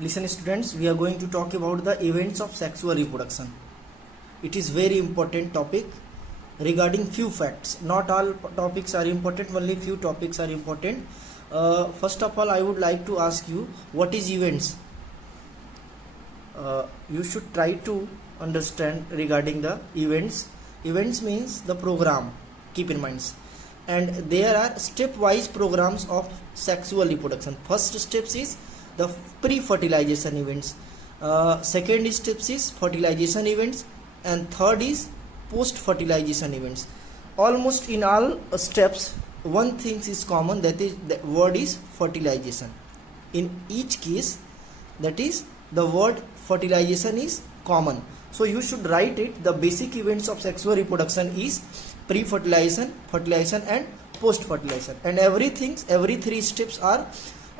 Listen students, we are going to talk about the events of sexual reproduction. It is very important topic regarding few facts. Not all topics are important, only few topics are important. First of all, I would like to ask you, what is events? You should try to understand regarding the events. Events means the program, keep in mind. And there are stepwise programs of sexual reproduction. First steps is the pre-fertilization events, second steps is fertilization events, and third is post-fertilization events. Almost in all steps, one thing is common, that is the word is fertilization. In each case, that is the word fertilization is common. So you should write it. The basic events of sexual reproduction is pre-fertilization, fertilization and post-fertilization, and every three steps are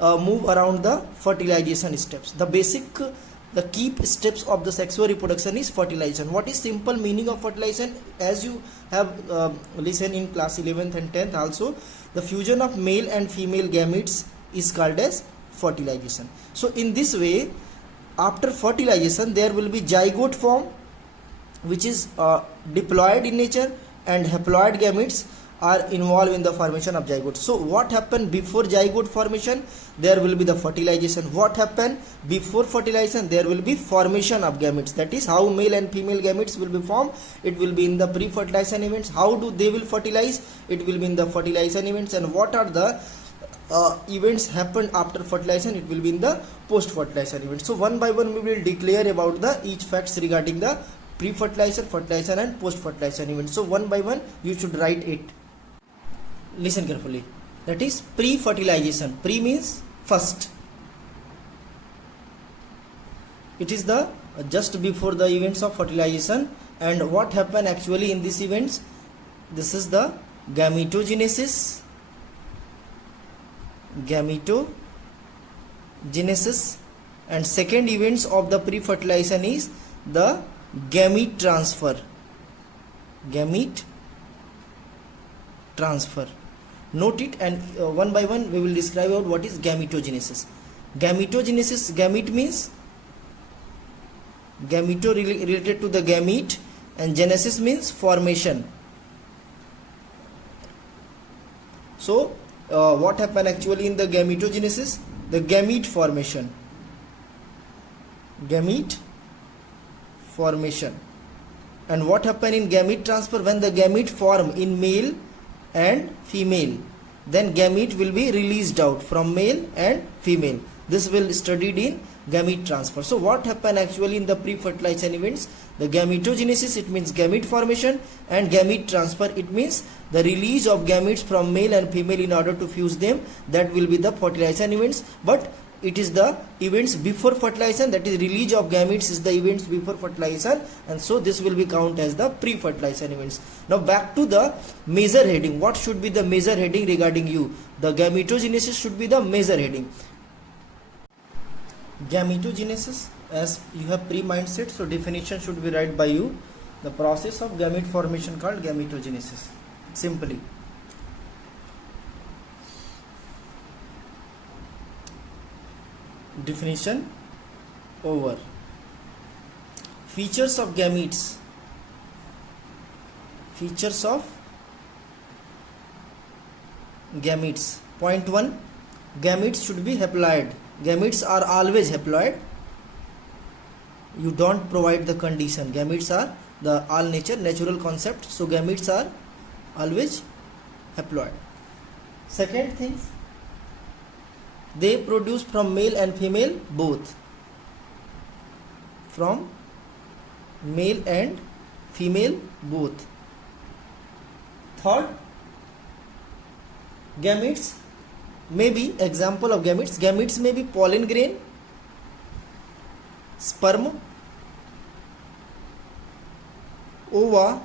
move around the fertilization steps. The basic, the key steps of the sexual reproduction is fertilization. What is simple meaning of fertilization? As you have listened in class 11th and 10th also, the fusion of male and female gametes is called as fertilization. So in this way, after fertilization there will be zygote form, which is diploid in nature, and haploid gametes are involved in the formation of zygote. So what happened before zygote formation? There will be the fertilization. What happened before fertilization? There will be formation of gametes. That is how male and female gametes will be formed. It will be in the pre-fertilization events. How do they will fertilize? It will be in the fertilization events. And what are the events happened after fertilization? It will be in the post-fertilization events. So one by one we will declare about the each facts regarding the pre-fertilization, fertilization and post-fertilization events. So one by one you should write it. Listen carefully. That is pre-fertilization. Pre means first. It is the just before the events of fertilization. And what happened actually in these events? This is the gametogenesis. Gametogenesis. And second events of the pre-fertilization is the gamete transfer. Gamete transfer. Note it, and one by one we will describe out what is gametogenesis. Gametogenesis, gamete means gameto related to the gamete, and genesis means formation. So what happened actually in the gametogenesis? The gamete formation. Gamete formation. And what happened in gamete transfer? When the gamete form in male and female, then gamete will be released out from male and female. This will studied in gamete transfer. So what happened actually in the pre-fertilization events? The gametogenesis, it means gamete formation, and gamete transfer, it means the release of gametes from male and female in order to fuse them. That will be the fertilization events. But it is the events before fertilization, that is release of gametes is the events before fertilization, and so this will be count as the pre-fertilization events. Now back to the major heading. What should be the major heading regarding you? The gametogenesis should be the major heading. Gametogenesis, as you have pre-mindset, so definition should be right by you. The process of gamete formation called gametogenesis. Simply. Definition over. Features of gametes. Features of gametes. Point 1. Gametes should be haploid. Gametes are always haploid. You don't provide the condition. Gametes are the all nature, natural concept. So gametes are always haploid. Second thing, they produce from male and female both. From male and female both. Third, gametes may be, example of gametes, gametes may be pollen grain, sperm, ova,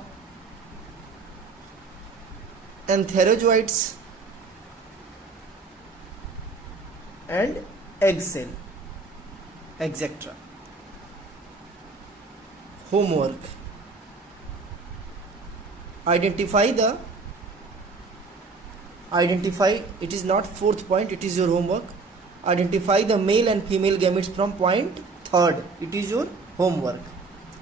antherozoites and egg cell, etc. Homework. Identify, it is not fourth point, it is your homework. Identify the male and female gametes from point third. It is your homework.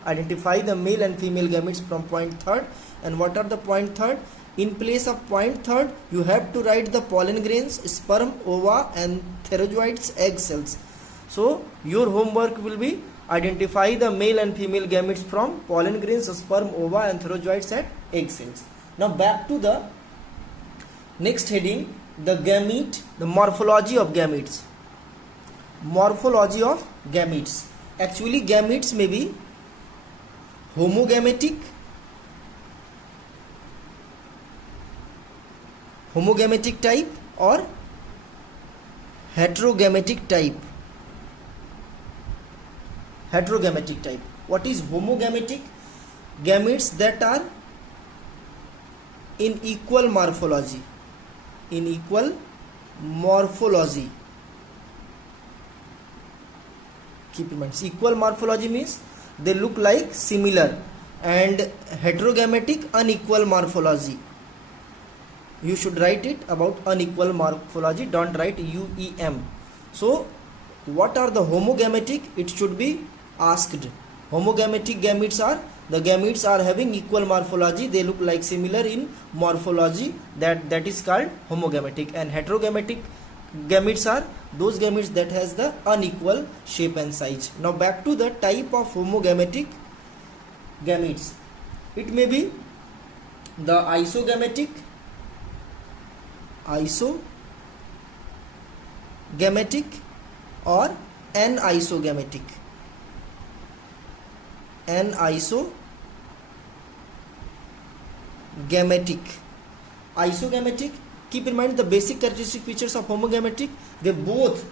Identify the male and female gametes from point third. And what are the point third? In place of point third, you have to write the pollen grains, sperm, ova, and pterozoites, egg cells. So your homework will be identify the male and female gametes from pollen grains, sperm, ova, and pterozoites and egg cells. Now back to the next heading, the gamete, the morphology of gametes. Morphology of gametes. Actually, gametes may be homogametic, type or heterogametic type. Heterogametic type. What is homogametic? Gametes that are in equal morphology. In equal morphology. Keep in mind, equal morphology means they look like similar, and heterogametic, unequal morphology. You should write it about unequal morphology, don't write UEM. So what are the homogametic? It should be asked. Homogametic gametes are the gametes are having equal morphology, they look like similar in morphology, that is called homogametic. And heterogametic gametes are those gametes that has the unequal shape and size. Now back to the type of homogametic gametes. It may be the isogametic, or anisogametic. Isogametic, keep in mind the basic characteristic features of homogametic. They both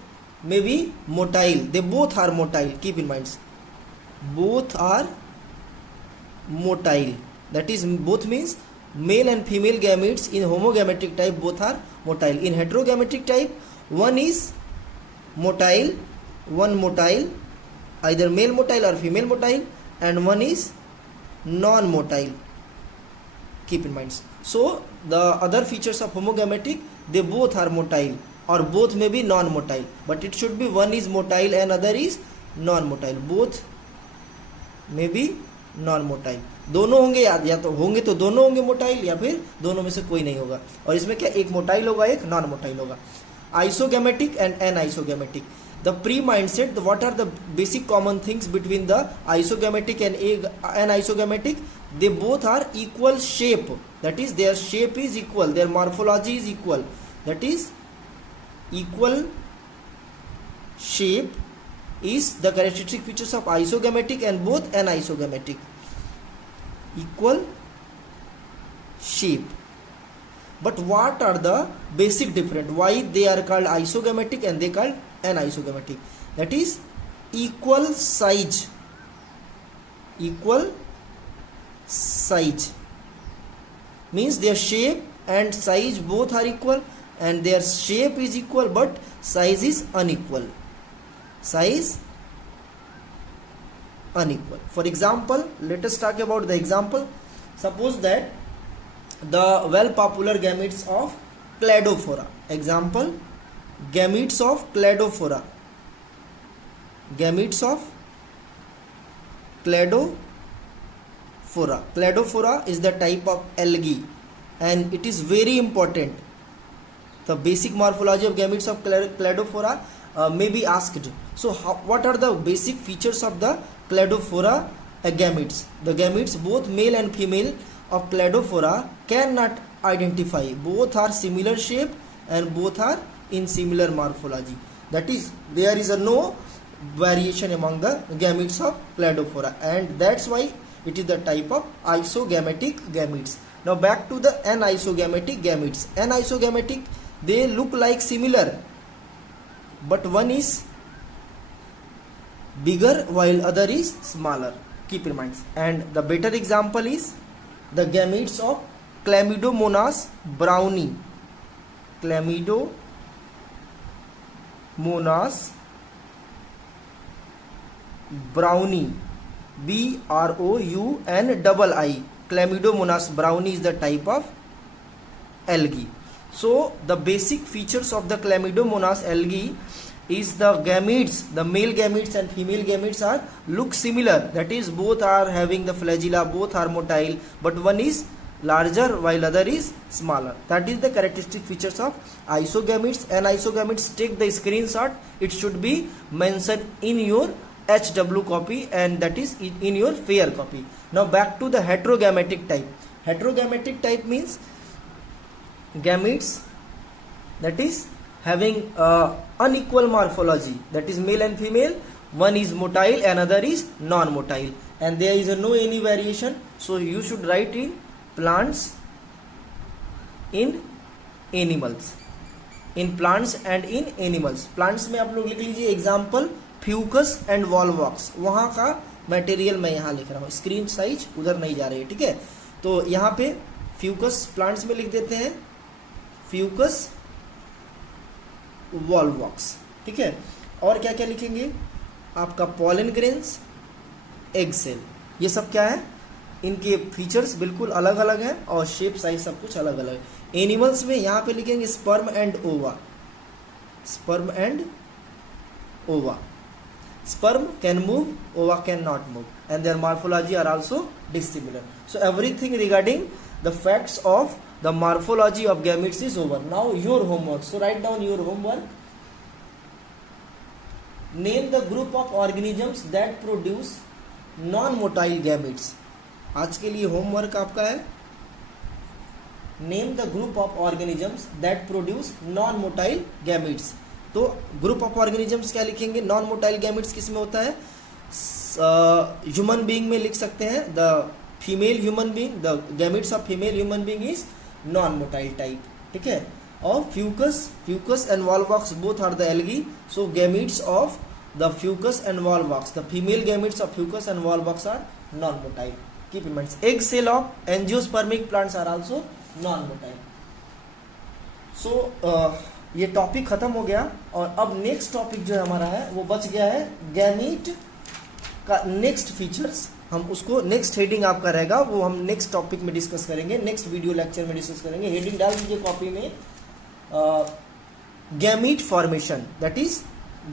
may be motile. They both are motile. Keep in mind, both are motile. That is, both means male and female gametes in homogametic type both are motile. In heterogametic type, one is motile, either male motile or female motile, and one is non-motile. Keep in mind. So the other features of homogametic, they both are motile or both may be non-motile, but it should be one is motile and other is non-motile. Both may be non-motile. दोनों होंगे, या तो होंगे तो दोनों होंगे motile, या फिर दोनों में से कोई नहीं होगा. और इसमें क्या, एक मोटाइल होगा, एक नॉन मोटाइल होगा. Isogametic and anisogametic. The pre-mindset, what are the basic common things between the isogametic and anisogametic? They both are equal shape. That is, their shape is equal, their morphology is equal. That is, equal shape is the characteristic features of isogametic and both anisogametic. Equal shape. But what are the basic difference? Why they are called isogametic and they called anisogametic? That is, equal size. Equal size means their shape and size both are equal, and their shape is equal but size is unequal. Size unequal. For example, let us talk about the example. Suppose that the well popular gametes of Cladophora. Example, gametes of Cladophora. Gametes of Cladophora. Cladophora is the type of algae, and it is very important. The basic morphology of gametes of Cladophora may be asked. So what are the basic features of the Cladophora gametes? The gametes, both male and female of Cladophora, cannot identify. Both are similar shape and both are in similar morphology. That is, there is no variation among the gametes of Cladophora, and that's why it is the type of isogametic gametes. Now back to the anisogametic gametes. Anisogametic, they look like similar, but one is bigger while other is smaller. Keep in mind. And the better example is the gametes of Chlamydomonas browni. Chlamydomonas browni. BROUNII. Chlamydomonas browni is the type of algae. So the basic features of the Chlamydomonas algae, is the gametes, the male gametes and female gametes are look similar, that is both are having the flagella, both are motile, but one is larger while other is smaller. That is the characteristic features of isogametes. And isogametes, take the screenshot, it should be mentioned in your HW copy and that is in your fair copy. Now back to the heterogametic type. Heterogametic type means gametes that is having unequal morphology, that is male and female, one is motile, another is non-motile, and there is no any variation. So you should write in plants, in animals, in plants and in animals. Plants में आप लोग लिख लीजिए example Fucus and Volvox, वहां का material मैं यहाँ लिख रहा हूँ, स्क्रीन साइज उधर नहीं जा रही है, ठीक है। तो यहाँ पे फ्यूकस प्लांट्स में लिख देते हैं फ्यूकस वॉलवॉक्स, ठीक है। और क्या क्या लिखेंगे, आपका पॉलन ग्रेन्स, एग सेल, ये सब क्या है, इनके फीचर्स बिल्कुल अलग अलग हैं और शेप साइज सब कुछ अलग अलग है। एनिमल्स में यहाँ पे लिखेंगे स्पर्म एंड ओवा, स्पर्म एंड ओवा, sperm can move, ova can not move, and their morphology are also dissimilar. So everything regarding the facts of the morphology of gametes is over. Now your homework, so write down your homework. Name the group of organisms that produce non-motile gametes. आज के लिए homework आपका है, name the group of organisms that produce non-motile gametes. तो group of organisms क्या लिखेंगे, non motile gametes किस में होता है, ह्यूमन बीइंग में लिख सकते हैं, the female human being, the gametes of female human being is non motile type, ठीक है। और Fucus and Volvox both are the algae, so gametes of the Fucus and Volvox, the female gametes of Fucus and Volvox are non motile, keep in mind. Egg cell of angiospermic plants are also non motile. So ये topic खत्म हो गया और अब next topic जो हमारा है वो बच गया है गैमीट का नेक्स्ट फीचर्स, हम उसको नेक्स्ट हेडिंग आपका रहेगा, वो हम नेक्स्ट टॉपिक में डिस्कस करेंगे, नेक्स्ट वीडियो लेक्चर में डिस्कस करेंगे। हेडिंग डाल दीजिए कॉपी में, गैमीट फॉर्मेशन, दैट इज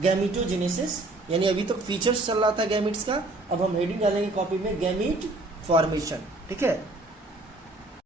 गैमीटोजेनेसिस, यानी अभी तो फीचर्स चल रहा था गैमीट्स का, अब हम हेडिंग डालेंगे कॉपी में गैमीट फॉर्मेशन, ठीक है।